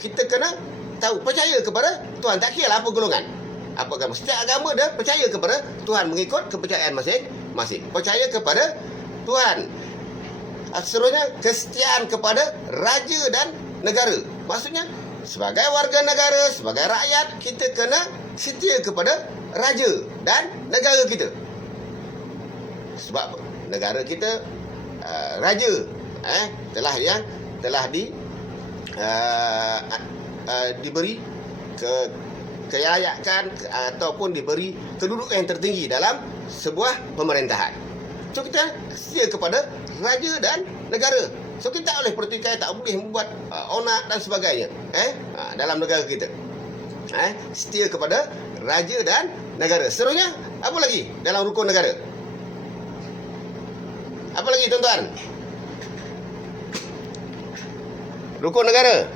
kita kena tahu, percaya kepada Tuhan. Tak kira lah apa golongan, apa agama. Setiap agama dia percaya kepada Tuhan mengikut kepercayaan masing-masing. Percaya kepada Tuhan. Seterusnya, kesetiaan kepada raja dan negara. Maksudnya, sebagai warga negara, sebagai rakyat, kita kena setia kepada raja dan negara kita. Sebab negara kita raja telah diberi kelayakan ataupun diberi kedudukan yang tertinggi dalam sebuah pemerintahan. So kita setia kepada raja dan negara. So kita tak boleh pertikai, tak boleh membuat onak dan sebagainya dalam negara kita. Setia kepada raja dan negara. Seterusnya, apa lagi dalam rukun negara? Apa lagi tuan-tuan? Rukun negara.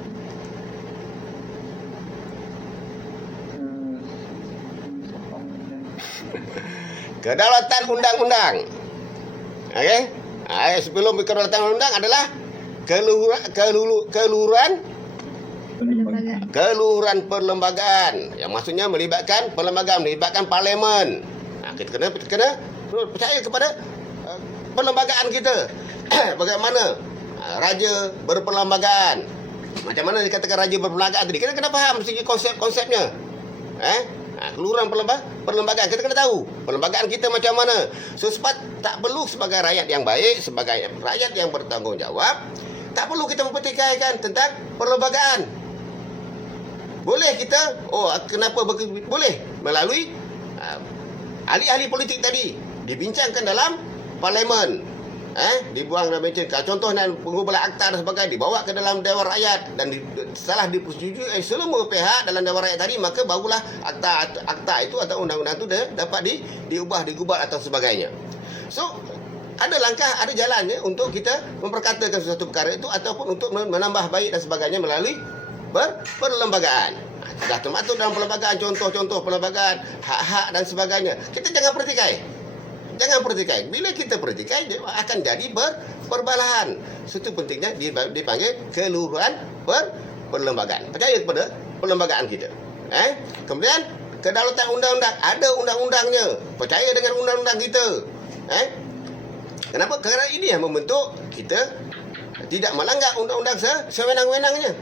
Kedaulatan undang-undang. Okey? Sebelum kedaulatan undang adalah keluhuran perlembagaan, yang maksudnya melibatkan perlembagaan, melibatkan parlimen. Kita kena percaya kepada perlembagaan kita. Bagaimana raja berperlembagaan. Macam mana dikatakan raja berperlembagaan tadi? Kita kena faham segi konsep-konsepnya. Keluhuran perlembagaan, kita kena tahu perlembagaan kita macam mana. So tak perlu sebagai rakyat yang baik, sebagai rakyat yang bertanggungjawab, tak perlu kita mempertikaikan tentang perlembagaan. Boleh kita, kenapa boleh melalui ahli-ahli politik tadi dibincangkan dalam parlimen. Dibuang dalam meja. Contohnya pengumpulan akta dan sebagainya dibawa ke dalam Dewan Rakyat dan setelah dipersetujui semua pihak dalam Dewan Rakyat tadi, maka barulah akta itu atau undang-undang itu dapat diubah, digugat atau sebagainya. So ada langkah, ada jalannya untuk kita memperkatakan sesuatu perkara itu ataupun untuk menambah baik dan sebagainya melalui perlembagaan. Sudah termasuk dalam perlembagaan, contoh-contoh perlembagaan, hak-hak dan sebagainya. Kita jangan pertikai. Jangan pertikai. Bila kita pertikai, dia akan jadi perbalahan. Itu pentingnya dipanggil keluhuran perlembagaan. Percaya kepada perlembagaan kita. Kemudian kedaulatan undang-undang, ada undang-undangnya. Percaya dengan undang-undang kita. Kenapa? Kerana ini yang membentuk kita tidak melanggar undang-undang sewenang-wenangnya.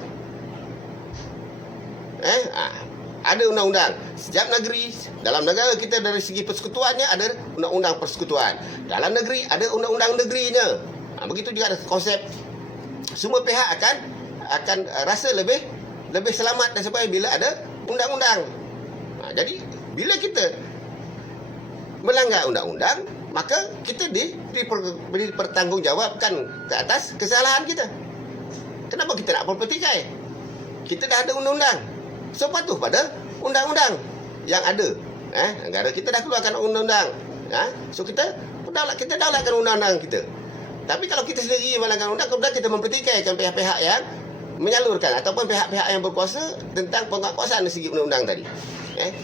Ada undang-undang. Setiap negeri, dalam negara kita dari segi persekutuannya ada undang-undang persekutuan. Dalam negeri ada undang-undang negerinya. Begitu juga ada konsep. Semua pihak akan rasa lebih selamat dan sebagainya bila ada undang-undang. Jadi bila kita melanggar undang-undang, maka kita dipertanggungjawabkan ke atas kesalahan kita. Kenapa kita nak berpertikai? Kita dah ada undang-undang. So patuh pada undang-undang yang ada. Negara kita dah keluarkan undang-undang. So kita daulatkan undang-undang kita. Tapi kalau kita sendiri melanggar undang, kemudian kita mempertikaikan pihak-pihak yang menyalurkan ataupun pihak-pihak yang berkuasa tentang penguasaan dari segi undang-undang tadi.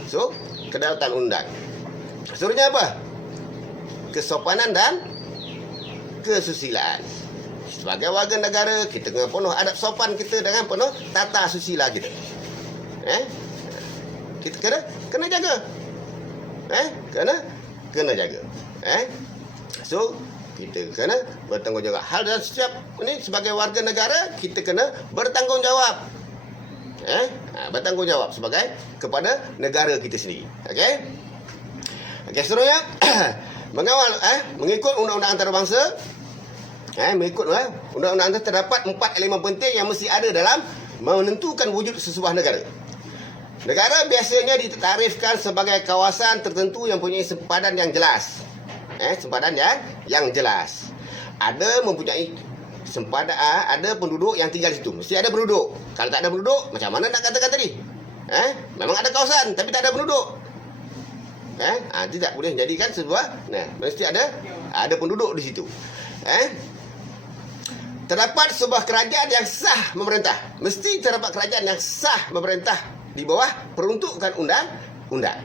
So kedaulatan undang. Seterusnya apa? Kesopanan dan kesusilaan. Sebagai warga negara, kita kena penuh adab sopan kita dengan penuh tata susila kita. Kita kena jaga. Kena jaga. So kita kena bertanggungjawab. Hal dan setiap ini sebagai warga negara, kita kena bertanggungjawab. Bertanggungjawab sebagai kepada negara kita sendiri. Okey, seterusnya mengawal mengikut undang-undang antarabangsa. Mengikut undang-undang terdapat 4 elemen penting yang mesti ada dalam menentukan wujud sesebuah negara. Negara biasanya ditarifkan sebagai kawasan tertentu yang mempunyai sempadan yang jelas. Sempadan yang jelas. Ada mempunyai sempadan, ada penduduk yang tinggal di situ. Mesti ada penduduk. Kalau tak ada penduduk, macam mana nak katakan tadi? Memang ada kawasan tapi tak ada penduduk. Tidak boleh jadikan sebuah. Mesti ada penduduk di situ. Terdapat sebuah kerajaan yang sah memerintah. Mesti terdapat kerajaan yang sah memerintah di bawah peruntukan undang-undang.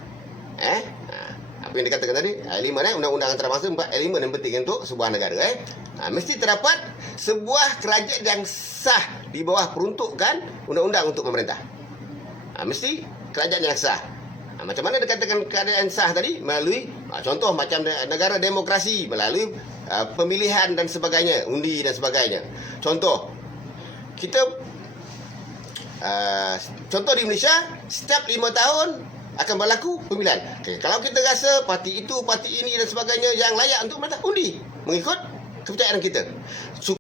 Apa yang dikatakan tadi? Elemen undang-undang antarabangsa 4 elemen yang penting untuk sebuah negara. Mesti terdapat sebuah kerajaan yang sah di bawah peruntukan undang-undang untuk pemerintah. Mesti kerajaan yang sah. Macam mana dikatakan keadaan sah tadi? Melalui contoh macam negara demokrasi, melalui pemilihan dan sebagainya, undi dan sebagainya. Contoh, kita contoh di Malaysia, setiap 5 tahun akan berlaku pemilihan. Kalau kita rasa parti itu, parti ini dan sebagainya yang layak untuk mereka undi mengikut kepercayaan kita.